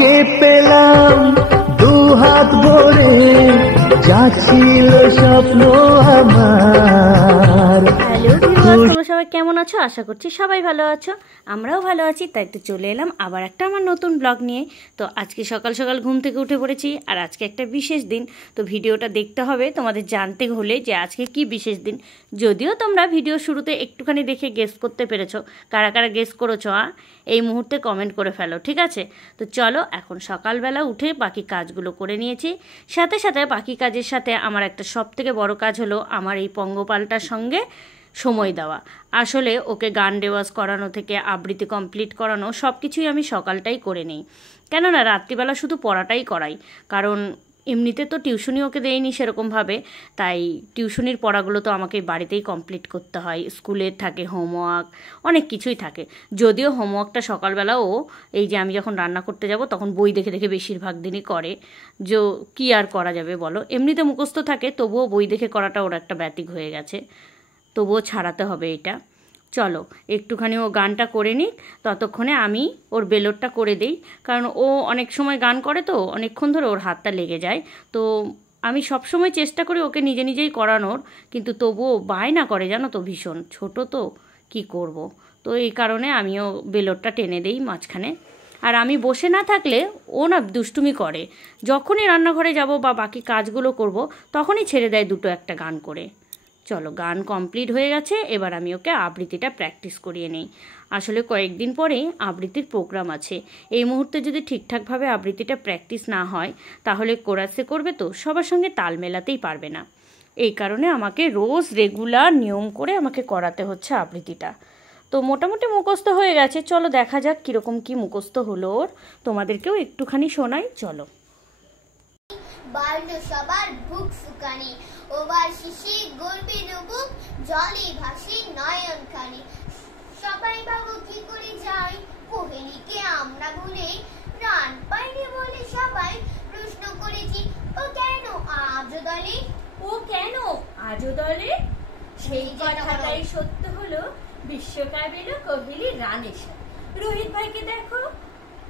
তোমাকে পেলাম দু হাত ভরে, যা ছিল স্বপ্ন আমার। হ্যালো ভিউয়ার্স, তোমরা সবাই কেমন আছো? আশা করছি সবাই ভালো আছো, আমরাও ভালো আছি। তাই তো চলে এলাম আবার একটা আমার নতুন ব্লগ নিয়ে। তো আজকে সকাল সকাল ঘুম থেকে উঠে পড়েছি, আর আজকে একটা বিশেষ দিন। তো ভিডিওটা দেখতে হবে তোমাদের জানতে হলে যে আজকে কি বিশেষ দিন। যদিও তোমরা ভিডিও শুরুতে একটুখানি দেখে গেস করতে পেরেছো, কারা কারা গেস করেছো এই মুহূর্তে কমেন্ট করে ফেলো, ঠিক আছে? তো চলো, এখন সকালবেলা উঠে বাকি কাজগুলো করে নিয়েছি। সাথে সাথে বাকি কাজের সাথে আমার একটা সবথেকে বড় কাজ হলো আমার এই পঙ্গপালটার সঙ্গে সময় দেওয়া। আসলে ওকে গান রেওয়াজ করানো থেকে আবৃত্তি কমপ্লিট করানো সব কিছুই আমি সকালটাই করে নিই, কেননা রাত্রিবেলা শুধু পড়াটাই করাই। কারণ এমনিতে তো টিউশনি ওকে দেয়নি সেরকমভাবে, তাই টিউশনির পড়াগুলো তো আমাকে বাড়িতেই কমপ্লিট করতে হয়। স্কুলের থাকে হোমওয়ার্ক, অনেক কিছুই থাকে। যদিও হোমওয়ার্কটা সকালবেলাও এই যে আমি যখন রান্না করতে যাব তখন বই দেখে দেখে বেশিরভাগ দিনই করে। যে কী আর করা যাবে বলো, এমনিতে মুখস্থ থাকে, তবুও বই দেখে করাটা ওর একটা ব্যতিক হয়ে গেছে, তবুও ছাড়াতে হবে এটা। চলো একটুখানি ও গানটা করে নিক, ততক্ষণে আমি ওর বেলোরটা করে দিই। কারণ ও অনেক সময় গান করে তো অনেকক্ষণ ধরে ওর হাতটা লেগে যায়। তো আমি সব সময় চেষ্টা করি ওকে নিজে নিজেই করানোর, কিন্তু তবুও বায়না করে, জানো তো, ভীষণ ছোট তো কি করব। তো এই কারণে আমিও বেলোরটা টেনে দিই মাঝখানে। আর আমি বসে না থাকলে ও না দুষ্টুমি করে, যখনই রান্নাঘরে যাব বা বাকি কাজগুলো করব তখনই ছেড়ে দেয় দুটো একটা গান করে। চলো, গান কমপ্লিট হয়ে গেছে, এবার আমি ওকে আবৃত্তিটা প্র্যাকটিস করিয়ে নেই। আসলে কয়েকদিন পরেই আবৃত্তির প্রোগ্রাম আছে। এই মুহূর্তে যদি ঠিকঠাকভাবে আবৃত্তিটা প্র্যাকটিস না হয় তাহলে কোরাসে করবে তো সবার সঙ্গে তাল মেলাতেই পারবে না। এই কারণে আমাকে রোজ রেগুলার নিয়ম করে আমাকে করাতে হচ্ছে আবৃত্তিটা। তো মোটামুটি মুখস্থ হয়ে গেছে, চলো দেখা যাক কীরকম কী মুখস্থ হলো ওর, তোমাদেরকেও একটুখানি শোনাই, চলো। বাড়লো সবার বুক ফুকানি, ওবার শিশি গর্বির বুক জলে ভাসি নয়ন খানি। সবাই ভাবো কি করে যাই কোহেলিকে আমরা ভুলে, রান পাইনি বলে সবাই প্রশ্ন করেছি ও কেন আজও দলে, ও কেন আজও দলে। সেই কথাটাই সত্য হলো বিশ্বকাপ এলো কোহলি রানের সাথে। রোহিত ভাইকে দেখো,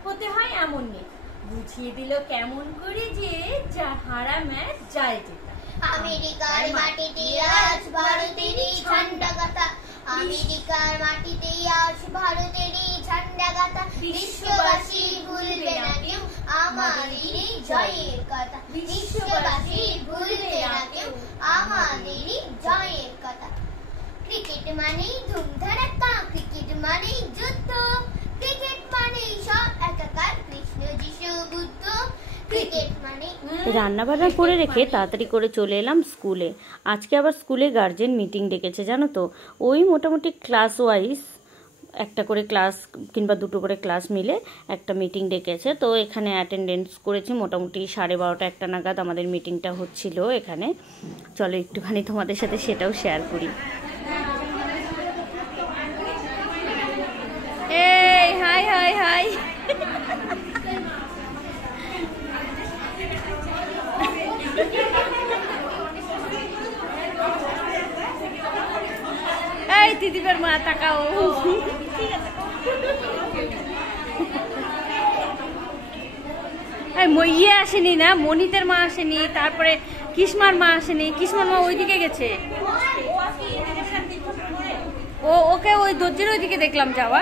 হতে হয় এমন নেই, বুঝিয়ে দিল কেমন করে যে যা হারা ম্যাচ যায় জেতা। আমেরিকার মাটিতে আজ ভারতেরই ঝান্ডা গাথা, আমেরিকার মাটিতে আজ ভারতেরই ঝান্ডা গাথা। বিশ্ববাসী ভুলবে না কেউ আমাদেরই জয়ের কথা, বিশ্ববাসী ভুলবে না কেউ আমাদেরই জয়ের কথা। ক্রিকেট মানেই ধুমধারাক্কা, ক্রিকেট মানেই যুদ্ধ, ক্রিকেট মানেই সব একাকার, কৃষ্ণ যিশু বুদ্ধ। রান্নাবান্না করে রেখে তাড়াতাড়ি করে চলে এলাম স্কুলে। আজকে আবার স্কুলে গার্জেন মিটিং ডেকেছে, জানো তো। ওই মোটামুটি ক্লাস ওয়াইজ একটা করে ক্লাস কিংবা দুটো করে ক্লাস মিলে একটা মিটিং ডেকেছে। তো এখানে অ্যাটেন্ডেন্স করেছি, মোটামুটি 12:30 একটা নাগাদ আমাদের মিটিংটা হচ্ছিল এখানে। চলো একটুখানি তোমাদের সাথে সেটাও শেয়ার করি। এই হাই হাই হাই, এই দিদিবার মা তাকাও। ইয়ে আসেনি না, মনিতের মা আসেনি, তারপরে কিসমার মা আসেনি। কিসমার মা ওইদিকে গেছে, ওকে ওই দর্জির ওইদিকে দেখলাম যাওয়া।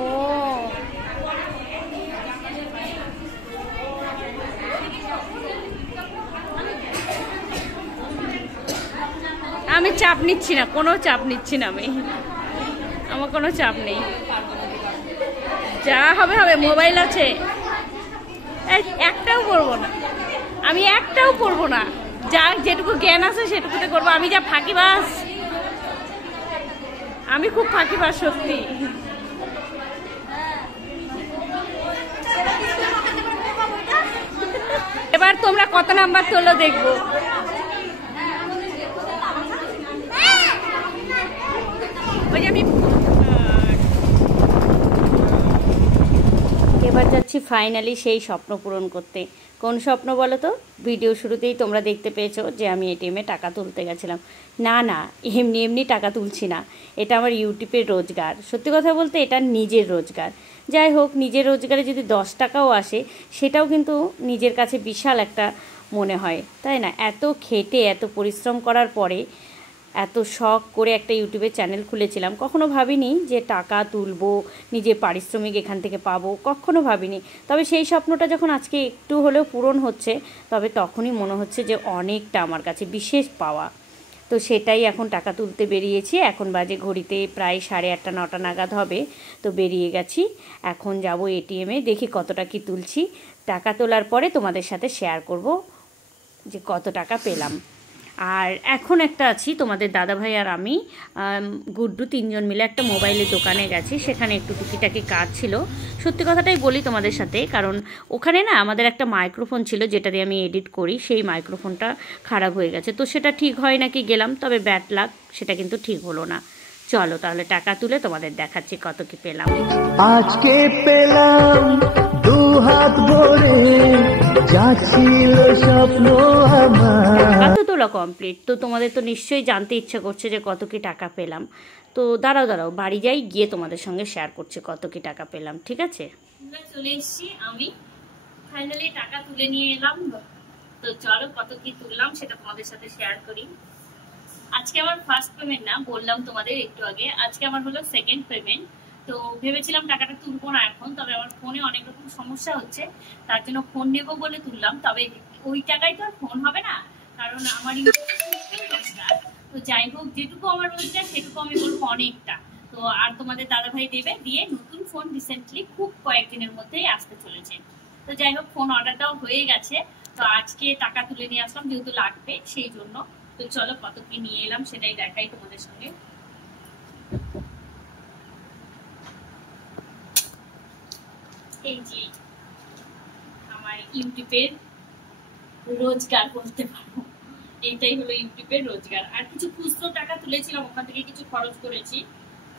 ও আমি চাপ নিচ্ছি না, কোনো চাপ নিচ্ছি না, আমার কোনো চাপ নেই, যা হবে হবে, মোবাইল আছে। একটাও করবো না, আমি একটাও করবো না, যা যেটুকু জ্ঞান আছে সেটুকুতে করবো। আমি যা ফাঁকিবাজ, আমি খুব ফাঁকিবাজ সত্যি। এবার তোমরা কত নাম্বার তোলো দেখবো। এবার যাচ্ছি ফাইনালি সেই স্বপ্ন পূরণ করতে। কোন স্বপ্ন বলো তো? ভিডিও শুরুতেই তোমরা দেখতে পেয়েছো যে আমি এটিএমে টাকা তুলতে গেছিলাম। না না, এমনি এমনি টাকা তুলছি না, এটা আমার ইউটিউবের রোজগার। সত্যি কথা বলতে এটা নিজের রোজগার। যাই হোক, নিজের রোজগারে যদি 10 টাকাও আসে সেটাও কিন্তু নিজের কাছে বিশাল একটা মনে হয়, তাই না? এত খেটে এত পরিশ্রম করার পরে এত শখ করে একটা ইউটিউবের চ্যানেল খুলেছিলাম, কখনো ভাবিনি যে টাকা তুলবো, নিজের পারিশ্রমিক এখান থেকে পাবো, কখনো ভাবিনি। তবে সেই স্বপ্নটা যখন আজকে একটু হলেও পূরণ হচ্ছে, তবে তখনই মনে হচ্ছে যে অনেকটা আমার কাছে বিশেষ পাওয়া। তো সেটাই, এখন টাকা তুলতে বেরিয়েছি। এখন বাজে ঘড়িতে প্রায় 8:30 9টা নাগাদ হবে। তো বেরিয়ে গেছি, এখন যাব এটিএমে, দেখি কতটা কি তুলছি। টাকা তোলার পরে তোমাদের সাথে শেয়ার করব যে কত টাকা পেলাম। আর এখন একটা আছি, তোমাদের দাদাভাই আর আমি, গুড্ডু, 3জন মিলে একটা মোবাইলের দোকানে গেছি। সেখানে একটু টুকিটাকি কাজ ছিল। সত্যি কথাটাই বলি তোমাদের সাথে, কারণ ওখানে না আমাদের একটা মাইক্রোফোন ছিল যেটা দিয়ে আমি এডিট করি, সেই মাইক্রোফোনটা খারাপ হয়ে গেছে। তো সেটা ঠিক হয় নাকি গেলাম, তবে ব্যাড লাক, সেটা কিন্তু ঠিক হলো না। চলো তাহলে টাকা তুলে তোমাদের দেখাচ্ছি কত কি পেলাম। আজকে পেলাম 2 হাত ভরে, যা ছিল স্বপ্ন আমার। টাকা তো তোলা কমপ্লিট। তো তোমাদের তো নিশ্চয়ই জানতে ইচ্ছা করছে যে কত কি টাকা পেলাম। তো দাঁড়াও বাড়ি যাই, গিয়ে তোমাদের সঙ্গে শেয়ার করছি কত কি টাকা পেলাম, ঠিক আছে? চলে এসেছি, আমি ফাইনালি টাকা তুলে নিয়ে এলাম। তো চলো কত কি তুললাম সেটা তোমাদের সাথে শেয়ার করি। আজকে আমার ফার্স্ট পেমেন্ট না, বললাম তোমাদের একটু আগে, আজকে আমার হলো সেকেন্ড পেমেন্ট। তো ভেবেছিলাম টাকাটা তুলবো না এখন, তবে আমার ফোনে অনেক রকম সমস্যা হচ্ছে, তার জন্য ফোন নেবো বলে তুললাম। তবে ওই টাকায় তো আর ফোন হবে না, কারণ আমার রোজগার। তো যাই হোক, যেটুকু আমার রোজগার সেটুকু আমি বলবো অনেকটা। তো আর তোমাদের দাদাভাই দেবে, দিয়ে নতুন ফোন রিসেন্টলি খুব কয়েকদিনের মধ্যেই আসতে চলেছে। তো যাই হোক, ফোন অর্ডারটাও হয়ে গেছে। তো আজকে টাকা তুলে নিয়ে আসলাম, যেহেতু লাগবে সেই জন্য। তো চলো কত কি নিয়ে এলাম সেটাই দেখাই তোমাদের সঙ্গে। এই যে আমার ইউটিউবের রোজগার বলতে পারো, এইটাই হলো ইউটিউবের রোজগার। আর কিছু খুচরো টাকা তুলেছিলাম, ওখান থেকে কিছু খরচ করেছি।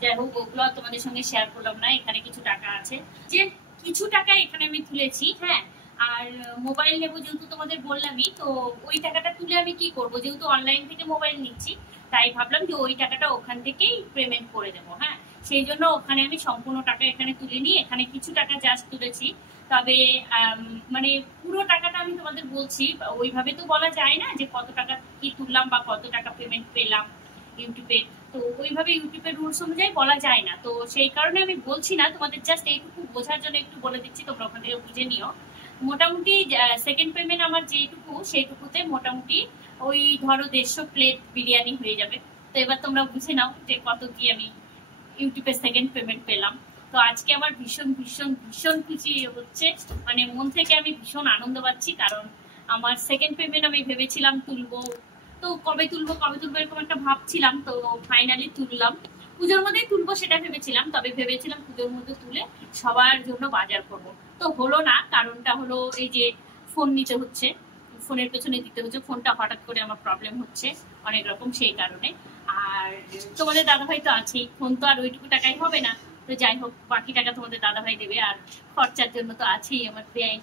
যাই হোক, ওগুলো তোমাদের সঙ্গে শেয়ার করলাম না। এখানে কিছু টাকা আছে, যে কিছু টাকা এখানে আমি তুলেছি। হ্যাঁ, আর মোবাইল নেবো যেহেতু তোমাদের বললামই, তো ওই টাকাটা তুলে আমি কি করব, যেহেতু অনলাইন থেকে মোবাইল নিচ্ছি, তাই ভাবলাম যে ওই টাকাটা ওখান থেকেই পেমেন্ট করে দেবো। হ্যাঁ, সেই জন্য ওখানে আমি সম্পূর্ণ টাকা এখানে তুলে নিই, এখানে কিছু টাকা জাস্ট তুলেছি। তবে মানে পুরো টাকাটা আমি তোমাদের বলছি, ওইভাবে তো বলা যায় না যে কত টাকা কি তুললাম বা কত টাকা পেমেন্ট পেলাম ইউটিউবে। তো ওইভাবে ইউটিউবের রুলস অনুযায়ী বলা যায় না, তো সেই কারণে আমি বলছি না, তোমাদের জাস্ট এইটুকু বোঝার জন্য একটু বলে দিচ্ছি, তোমরা ওখান থেকে বুঝে নিও। মোটামুটি সেকেন্ড পেমেন্ট আমার যেটুকু, সেইটুকুতে মোটামুটি ওই ধরো 150 প্লেট বিরিয়ানি হয়ে যাবে। তো এবার তোমরা বুঝে নাও যে কত কি আমি ইউটিউবে সেকেন্ড পেমেন্ট পেলাম। তো আজকে আমার ভীষণ ভীষণ ভীষণ খুশি হচ্ছে, মানে মন থেকে আমি ভীষণ আনন্দ পাচ্ছি, কারণ আমার সেকেন্ড পেমেন্ট আমি ভেবেছিলাম তুলবো, তো কবে তুলবো এরকম একটা ভাবছিলাম। তো ফাইনালি তুললাম, পুজোর মধ্যেই তুলবো সেটা ভেবেছিলাম। তবে ভেবেছিলাম পুজোর মধ্যে তুলে সবার জন্য বাজার করব। তো হলো না, কারণটা হলো এই যে ফোন নিতে হচ্ছে, ফোনের পেছনে দিতে হচ্ছে, ফোনটা হঠাৎ করে আমার প্রবলেম হচ্ছে অনেক রকম, সেই কারণে। আর তোমাদের দাদাভাই তো আছেই, ফোন তো আর ওইটুকু টাকাই হবে না। তো যাই হোক, বাকি টাকা তোমাদের দাদাভাই দেবে, আর খরচার জন্য তো আছেই আমার ব্যয়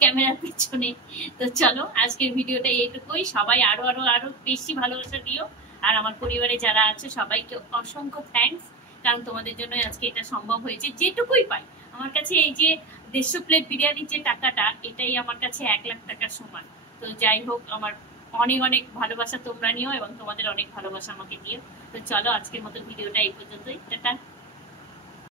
ক্যামেরার পিছনে। তো চলো আজকের ভিডিওটা এইটুকুই। সবাই আরো আরো আরো বেশি ভালোবাসা দিও, আর আমার পরিবারে যারা আছে সবাইকে অসংখ্য থ্যাঙ্কস, কারণ তোমাদের জন্য আজকে এটা সম্ভব হয়েছে। যেটুকুই পাই, আমার কাছে এই যে 150 প্লেট বিরিয়ানির যে টাকাটা, এটাই আমার কাছে 1 লাখ টাকার সমান। তো যাই হোক, আমার অনেক অনেক ভালোবাসা তোমরা নিও, এবং তোমাদের অনেক ভালোবাসা আমাকে দিও। তো চলো আজকের মতো ভিডিওটা এই পর্যন্তই, টাটা।